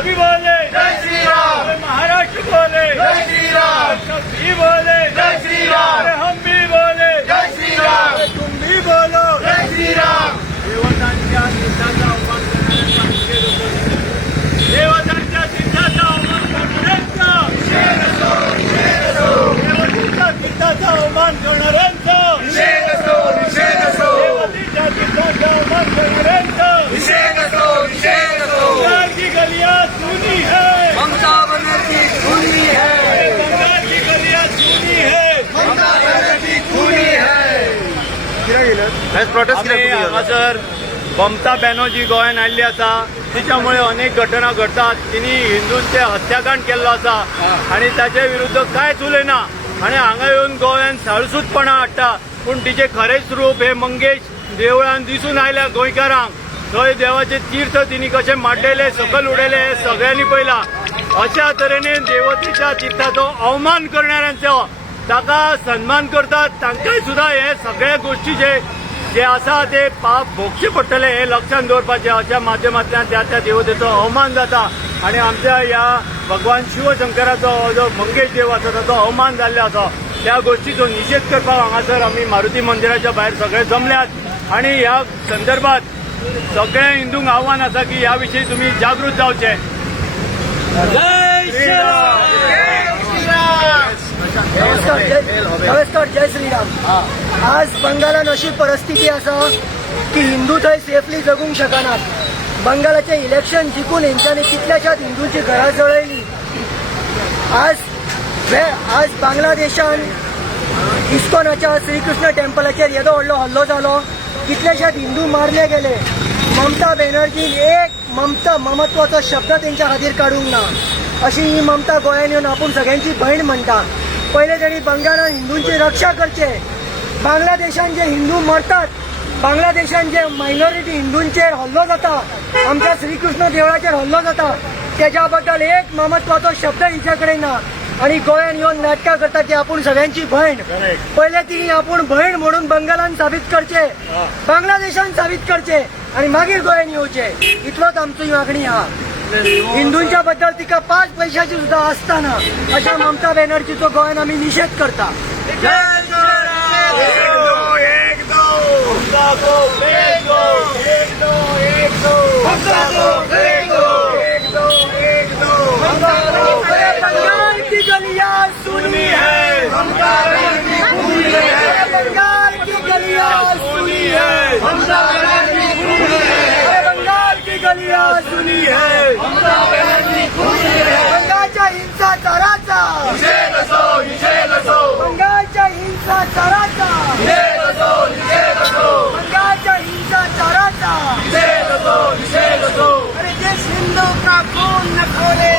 पंजाबी बोले जय श्री राम, महाराष्ट्र बोले जय श्री राम, भी बोले जय श्री राम, हम भी बोले जय श्री राम, तुम भी बोलो जय श्री राम. देवतांच्या सिद्धाचा अवमान करणाऱ्यांचा देवतांच्या सिद्धाचा अवमान करणाऱ्यांचा देवतेच्या सिद्धाचा अवमान करणाऱ्यांचा निषेध असो, निषेध असो, देवतेच्या सिद्धाचा अवमान करणाऱ्यांचा निषेध असो, निषेध असो. बंगाल की गलियां सुनी है ममता बनर्जी खूनी है, बंगाल की गलियां सुनी है ममता बनर्जी खूनी है. आम्ही हांगासर ममता बॅनर्जी गोंयांत आयिल्ली आसा तिच्यामुळे अनेक घटना घडतात. तिने हिंदूंचे हत्याकांड केल्लो आसा आणि ताचे विरुद्ध कांयच उलयना आणि हांगा येवन गोंयांत साळसूदपणां हाडटा. पूण तिचे खरेंच रूप हे मंगेश देवळान दिसून आयल्या गोंयकारांक. थंय देवाचे तीर्थ तिने कशे माड्डयले, सकल उडयले हे सगळ्यांनी पळयलां. अशा तरेने देवतेच्या तीर्थाचो अवमान करणाऱ्यांचो ताका सन्मान करतात तांकांय सुद्धा हे सगळ्या गोष्टीचे जे आसा ते पाप भोगचे पडटले हे लक्षात दवरपाचे. अशा माध्यमांतल्यान त्या देवतेचो अवमान जाता आणि आमच्या ह्या भगवान शिवशंकराचो जो मंगेश देव आसा ताचो अवमान जाल्लो आसा. त्या गोष्टीचो निशेध करपाक हांगासर आमी मारुती मंदिराच्या भायर सगळे जमल्यात आणि ह्या संदर्भात सगळ्या हिंदूंक आव्हान आसा की ह्या विशीं तुमी जागृत जावचे. जय श्रीराम. नमस्कार, जय श्रीराम. आज बंगालान अशी परिस्थिती आसा की हिंदू थंय सेफली जगूंक शकनात. बंगालाचे इलेक्शन जिखून हेंच्यांनी कितल्याशाच हिंदूंची घरां जळयली. आज बांगलादेशान इस्कॉनाच्या श्रीकृष्ण टेम्पलाचेर येदो व्हडलो हल्लो जालो, कितलेशेच हिंदू मारले गेले. ममता बॅनर्जीन एक ममत्वाचो शब्द तेंच्या खातीर काडूंक ना. अशी ही ममता गोंयांत येवन आपूण सगळ्यांची भयण म्हणटा. पहिले तरी बंगालान हिंदूंची रक्षा करचे. बांगलादेशान जे हिंदू मरतात, बांगलादेशान जे मायनॉरिटी हिंदूंचेर हल्लो जाता, आमच्या श्रीकृष्ण देवळाचेर हल्लो जाता, त्याच्या बद्दल एक ममत्वाचो शब्द हिच्या कडेन ना. आणि गोंयांत येवन नाटकां करता की आपूण सगळ्यांची भयण. पहिले ती आपूण भयण म्हणून बंगालान साबीत करचे, बांगलादेशान साबीत करचे आणि मागीर गोंयांत येवचे. इतलोच आमची मागणी आहा. हिंदूंच्या बद्दल तिका 5 पैशाची सुद्धा आसतना अशा ममता बॅनर्जीचो गोंयांत आमी निषेध करता. बंगाल की गलियां सुनी है, बंगाल की गलियां सुनी है, बंगाल की गलियां सुनी है. बंगालच्या हिंसाचाराचा निषेध असो, निषेध असो, बंगालच्या हिंसाचाराचा निषेध असो, निषेध असो, बंगालच्या हिंसाचाराचा निषेध असो, निषेध असो. अरे जिस हिंदू का खून न खोले